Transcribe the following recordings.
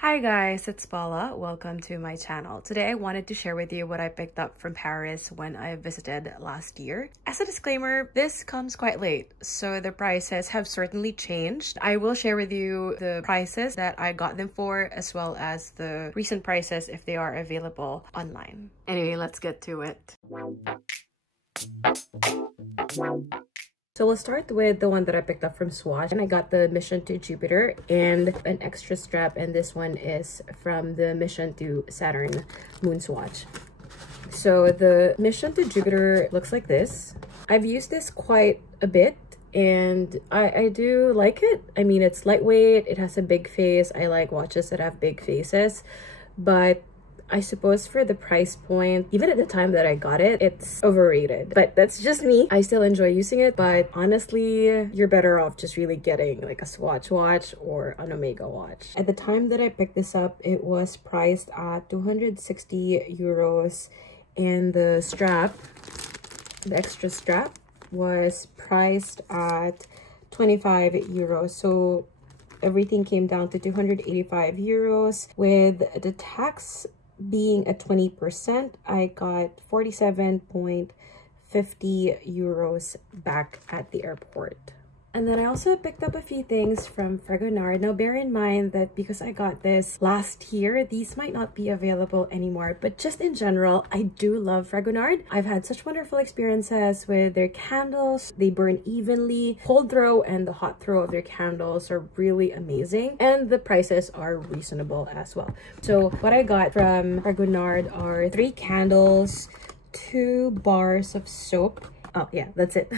Hi guys, it's Paula. Welcome to my channel. Today I wanted to share with you what I picked up from Paris when I visited last year. As a disclaimer, this comes quite late, so the prices have certainly changed. I will share with you the prices that I got them for, as well as the recent prices if they are available online. Anyway, let's get to it. So we'll start with the one that I picked up from Swatch, and I got the Mission to Jupiter and an extra strap, and this one is from the Mission to Saturn Moon Swatch. So the Mission to Jupiter looks like this. I've used this quite a bit and I do like it. I mean, it's lightweight, it has a big face. I like watches that have big faces, but I suppose for the price point, even at the time that I got it, it's overrated. But that's just me. I still enjoy using it, but honestly, you're better off just really getting like a Swatch watch or an Omega watch. At the time that I picked this up, it was priced at 260 euros, and the strap, the extra strap, was priced at 25 euros. So everything came down to 285 euros. With the tax being at 20%, I got 47.50 euros back at the airport. And then I also picked up a few things from Fragonard. Now bear in mind that because I got this last year, these might not be available anymore, but just in general, I do love Fragonard. I've had such wonderful experiences with their candles. They burn evenly. Cold throw and the hot throw of their candles are really amazing, and the prices are reasonable as well. So what I got from Fragonard are 3 candles, 2 bars of soap. Oh yeah, that's it.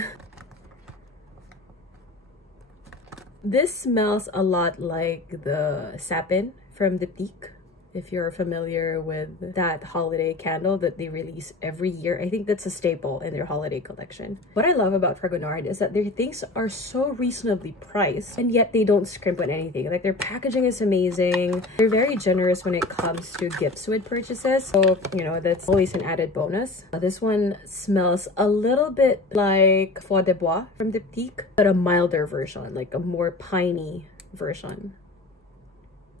This smells a lot like the Sapin from Diptyque, if you're familiar with that holiday candle that they release every year. I think that's a staple in their holiday collection. What I love about Fragonard is that their things are so reasonably priced, and yet they don't scrimp on anything. Like, their packaging is amazing. They're very generous when it comes to gifts with purchases, so you know, that's always an added bonus. This one smells a little bit like Faux de Bois from Diptyque, but a milder version, like a more piney version.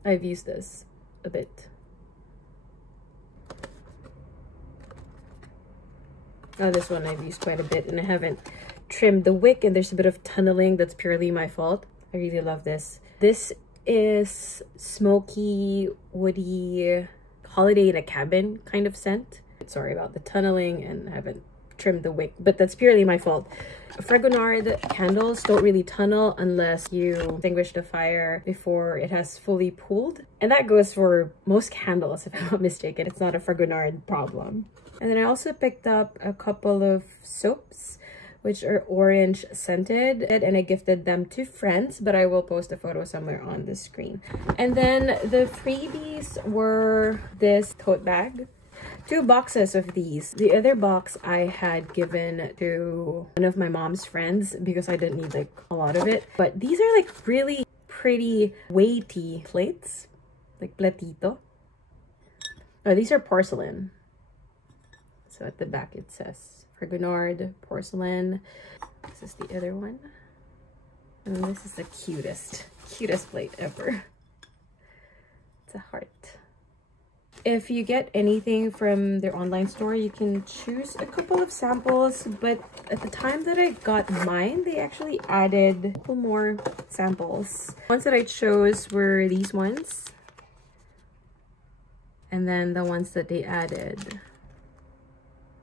I've used this a bit. Oh, this one I've used quite a bit, and I haven't trimmed the wick, and there's a bit of tunneling. That's purely my fault. I really love this. This is smoky, woody, holiday in a cabin kind of scent. Sorry about the tunneling, and I haven't trimmed the wick, but that's purely my fault. Fragonard candles don't really tunnel unless you extinguish the fire before it has fully pooled, and that goes for most candles if I'm not mistaken. It's not a Fragonard problem. And then I also picked up a couple of soaps which are orange scented, and I gifted them to friends, but I will post a photo somewhere on the screen. And then the freebies were this tote bag, 2 boxes of these. The other box I had given to one of my mom's friends because I didn't need like a lot of it. But these are like really pretty weighty plates, like platito. Oh, these are porcelain. So at the back it says Fragonard porcelain. This is the other one. And this is the cutest plate ever. It's a heart. If you get anything from their online store, you can choose a couple of samples, but at the time that I got mine, they actually added a couple more samples. The ones that I chose were these ones, and then the ones that they added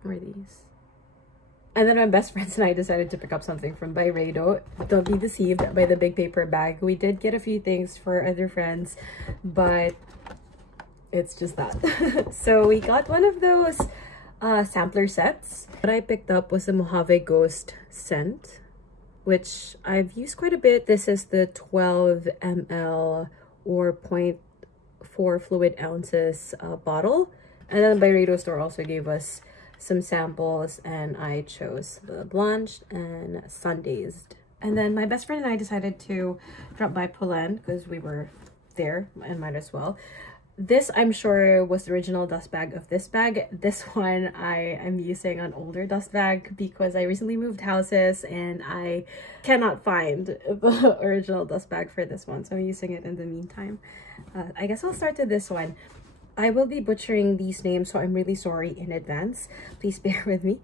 were these. And then my best friends and I decided to pick up something from Byredo. Don't be deceived by the big paper bag. We did get a few things for other friends, but it's just that. So we got one of those sampler sets. What I picked up was a Mojave Ghost scent, which I've used quite a bit. This is the 12 ml or 0.4 fluid ounces bottle. And then Byredo store also gave us some samples, and I chose the Blanched and Sun-Dazed. And then my best friend and I decided to drop by Polène because we were there and might as well. This I'm sure was the original dust bag of this bag. This one I am using an older dust bag because I recently moved houses and I cannot find the original dust bag for this one, so I'm using it in the meantime. I guess I'll start with this one. I will be butchering these names, so I'm really sorry in advance. Please bear with me.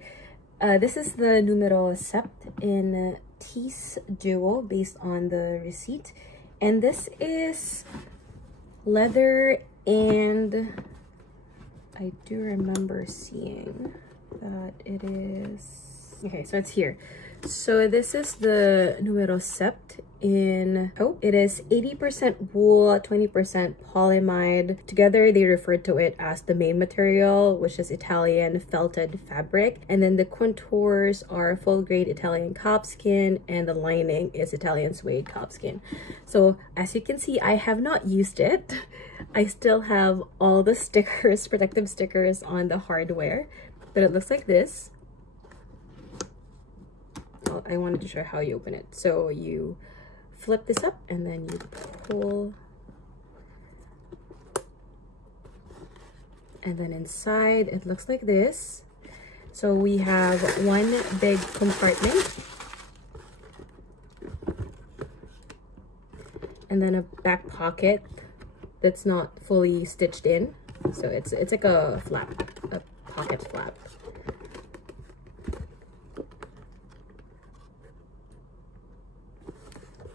This is the numero 7 in Tease Duo based on the receipt, and this is leather, and I do remember seeing that it is okay, so it's here. So this is the numero 7 in it is 80% wool, 20% polyamide. Together they refer to it as the main material, which is Italian felted fabric, and then the contours are full grade Italian calfskin, and the lining is Italian suede calfskin. So as you can see, I have not used it. I still have all the stickers, protective stickers on the hardware, but it looks like this. I wanted to show how you open it. So you flip this up and then you pull, and then inside it looks like this. So we have one big compartment and then a back pocket that's not fully stitched in, so it's like a flap, a pocket flap.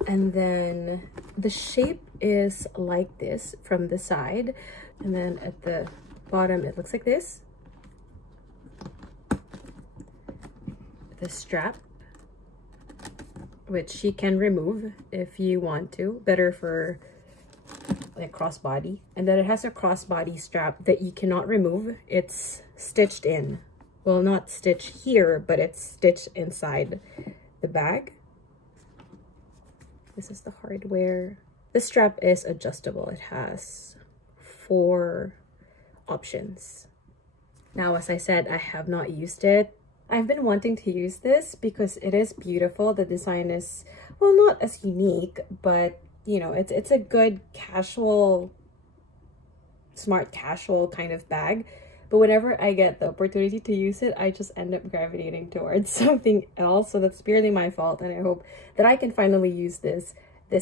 And then the shape is like this from the side, and then at the bottom it looks like this. The strap, which you can remove if you want to, better for like crossbody. And then it has a crossbody strap that you cannot remove. It's stitched in, well, not stitched here, but it's stitched inside the bag. This is the hardware. The strap is adjustable. It has 4 options. Now, as I said, I have not used it. I've been wanting to use this because it is beautiful. The design is, well, not as unique, but you know, it's a good casual, smart casual kind of bag. But whenever I get the opportunity to use it, I just end up gravitating towards something else. So that's purely my fault, and I hope that I can finally use this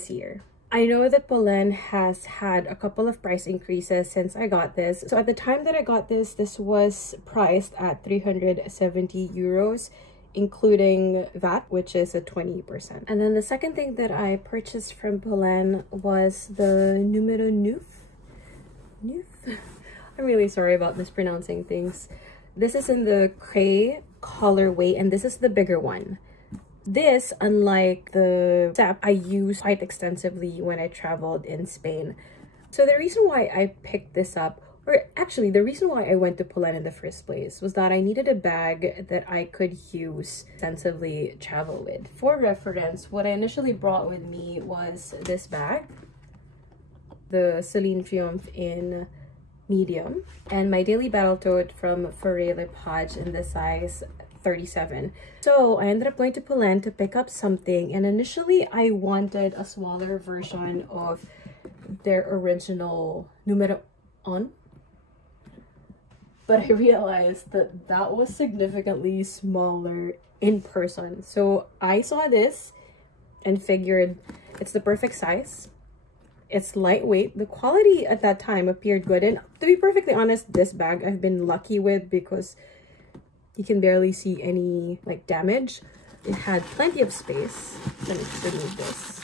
year. I know that Polène has had a couple of price increases since I got this. So at the time that I got this, this was priced at 370 euros, including VAT, which is a 20%. And then the second thing that I purchased from Polène was the numero 9. I'm really sorry about mispronouncing things. This is in the Cray colorway, and this is the bigger one. This, unlike the Zap, I use quite extensively when I traveled in Spain. So the reason why I picked this up, or actually the reason why I went to Polène in the first place, was that I needed a bag that I could use extensively travel with. For reference, what I initially brought with me was this bag, the Celine Triomphe in medium, and my daily battle tote from Fauré in the size 37. So I ended up going to Polène to pick up something, and initially I wanted a smaller version of their original numero 1, but I realized that that was significantly smaller in person. So I saw this and figured it's the perfect size. It's lightweight. The quality at that time appeared good, and to be perfectly honest, this bag I've been lucky with because you can barely see any like damage. It had plenty of space. Let me just remove this.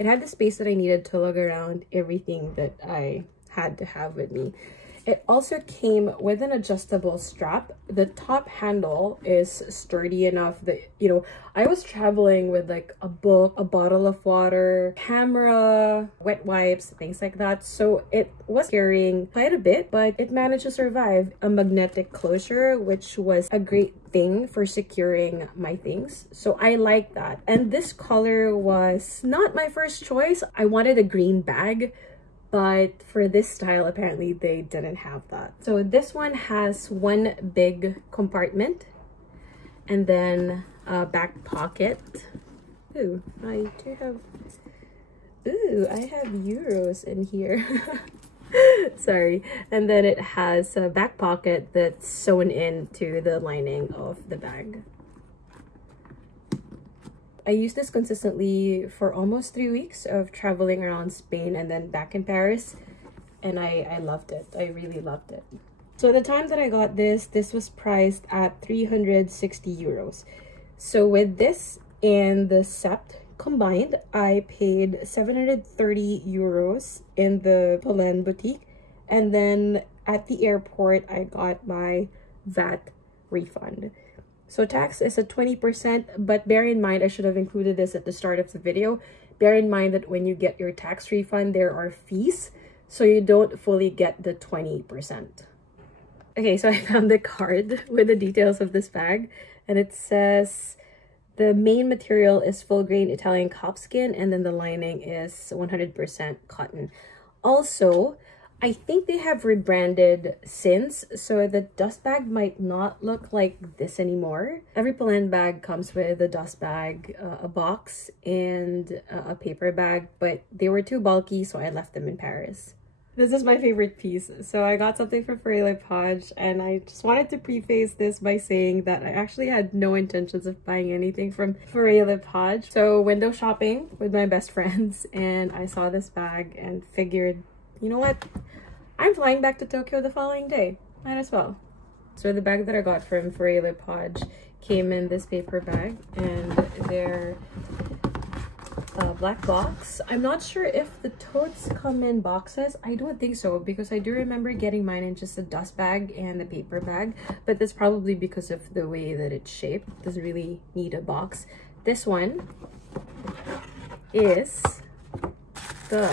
It had the space that I needed to lug around everything that I had to have with me. It also came with an adjustable strap. The top handle is sturdy enough that, you know, I was traveling with like a book, a bottle of water, camera, wet wipes, things like that. So it was carrying quite a bit, but it managed to survive a magnetic closure, which was a great thing for securing my things. So I like that. And this color was not my first choice. I wanted a green bag, but for this style, apparently they didn't have that. So this one has one big compartment and then a back pocket. Ooh, I do have, ooh, I have euros in here. Sorry. And then it has a back pocket that's sewn into the lining of the bag. I used this consistently for almost 3 weeks of traveling around Spain and then back in Paris, and I loved it. I really loved it. So at the time that I got this was priced at 360 euros. So with this and the sept combined, I paid 730 euros in the Polène boutique, and then at the airport I got my VAT refund. So tax is at 20%, but bear in mind, I should have included this at the start of the video. Bear in mind that when you get your tax refund, there are fees, so you don't fully get the 20%. Okay, so I found the card with the details of this bag, and it says the main material is full grain Italian calfskin, and then the lining is 100% cotton. Also, I think they have rebranded since, so the dust bag might not look like this anymore. Every Polène bag comes with a dust bag, a box, and a paper bag, but they were too bulky, so I left them in Paris. This is my favorite piece. So I got something from Fauré, and I just wanted to preface this by saying that I actually had no intentions of buying anything from Fauré. So window shopping with my best friends, and I saw this bag and figured, you know what? I'm flying back to Tokyo the following day. Might as well. So the bag that I got from Fauré came in this paper bag, and they're black box. I'm not sure if the totes come in boxes. I don't think so, because I do remember getting mine in just a dust bag and the paper bag, but that's probably because of the way that it's shaped. It doesn't really need a box. This one is the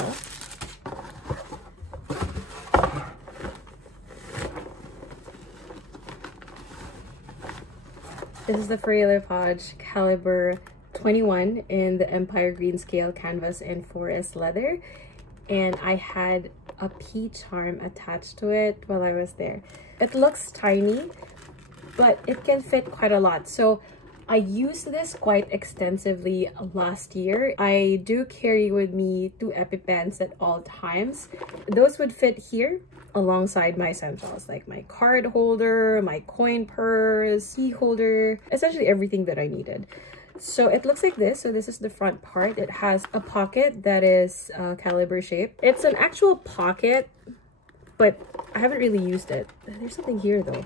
Fauré caliber 21 in the Empire Green Scale Canvas and Forest Leather, and I had a pea charm attached to it while I was there. It looks tiny, but it can fit quite a lot. So I used this quite extensively last year. I do carry with me 2 EpiPens at all times. Those would fit here alongside my essentials, like my card holder, my coin purse, key holder, essentially everything that I needed. So it looks like this. So this is the front part. It has a pocket that is caliber shaped. It's an actual pocket, but I haven't really used it. There's something here though.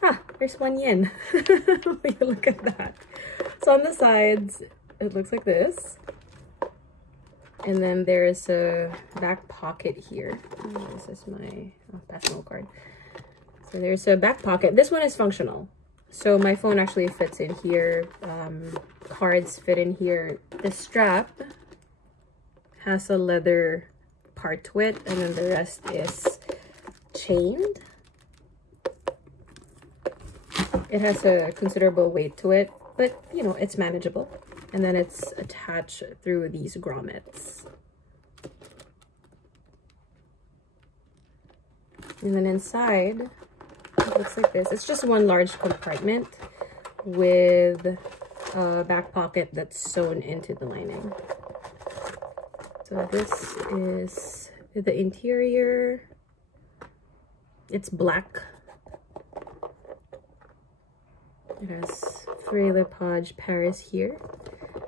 Ah, there's 1 yen. Look at that. So on the sides, it looks like this. And then there's a back pocket here. Oh, this is my personal card. So there's a back pocket. This one is functional. So my phone actually fits in here. Cards fit in here. The strap has a leather part to it, and then the rest is chained. It has a considerable weight to it, but you know, it's manageable. And then it's attached through these grommets. And then inside, it looks like this. It's just one large compartment with a back pocket that's sewn into the lining. So this is the interior. It's black. It has Fauré Paris here,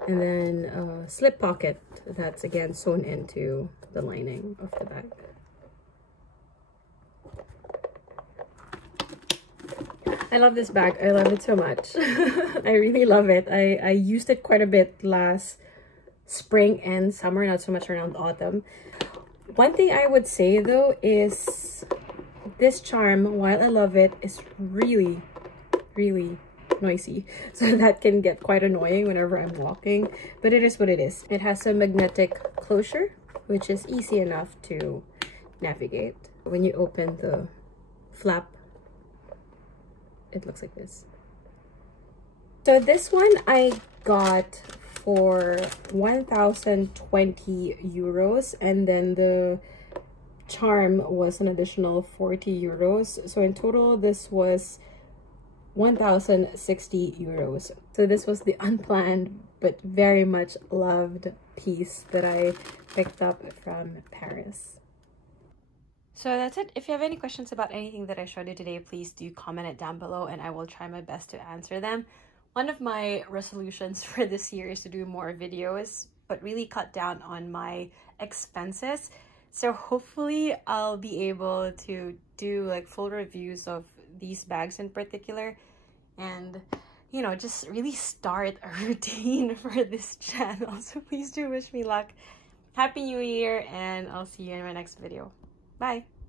and then a slip pocket that's again sewn into the lining of the bag. I love this bag. I love it so much. I really love it. I used it quite a bit last spring and summer, not so much around autumn. One thing I would say though is this charm, while I love it, is really, really noisy, so that can get quite annoying whenever I'm walking, but it is what it is. It has a magnetic closure, which is easy enough to navigate. When you open the flap, it looks like this. So this one I got for 1,020 euros, and then the charm was an additional 40 euros. So in total, this was 1,060 euros. So this was the unplanned but very much loved piece that I picked up from Paris. So that's it. If you have any questions about anything that I showed you today, please do comment it down below and I will try my best to answer them. One of my resolutions for this year is to do more videos, but really cut down on my expenses. So hopefully I'll be able to do like full reviews of these bags in particular and, you know, just really start a routine for this channel. So please do wish me luck. Happy New Year, and I'll see you in my next video. Bye!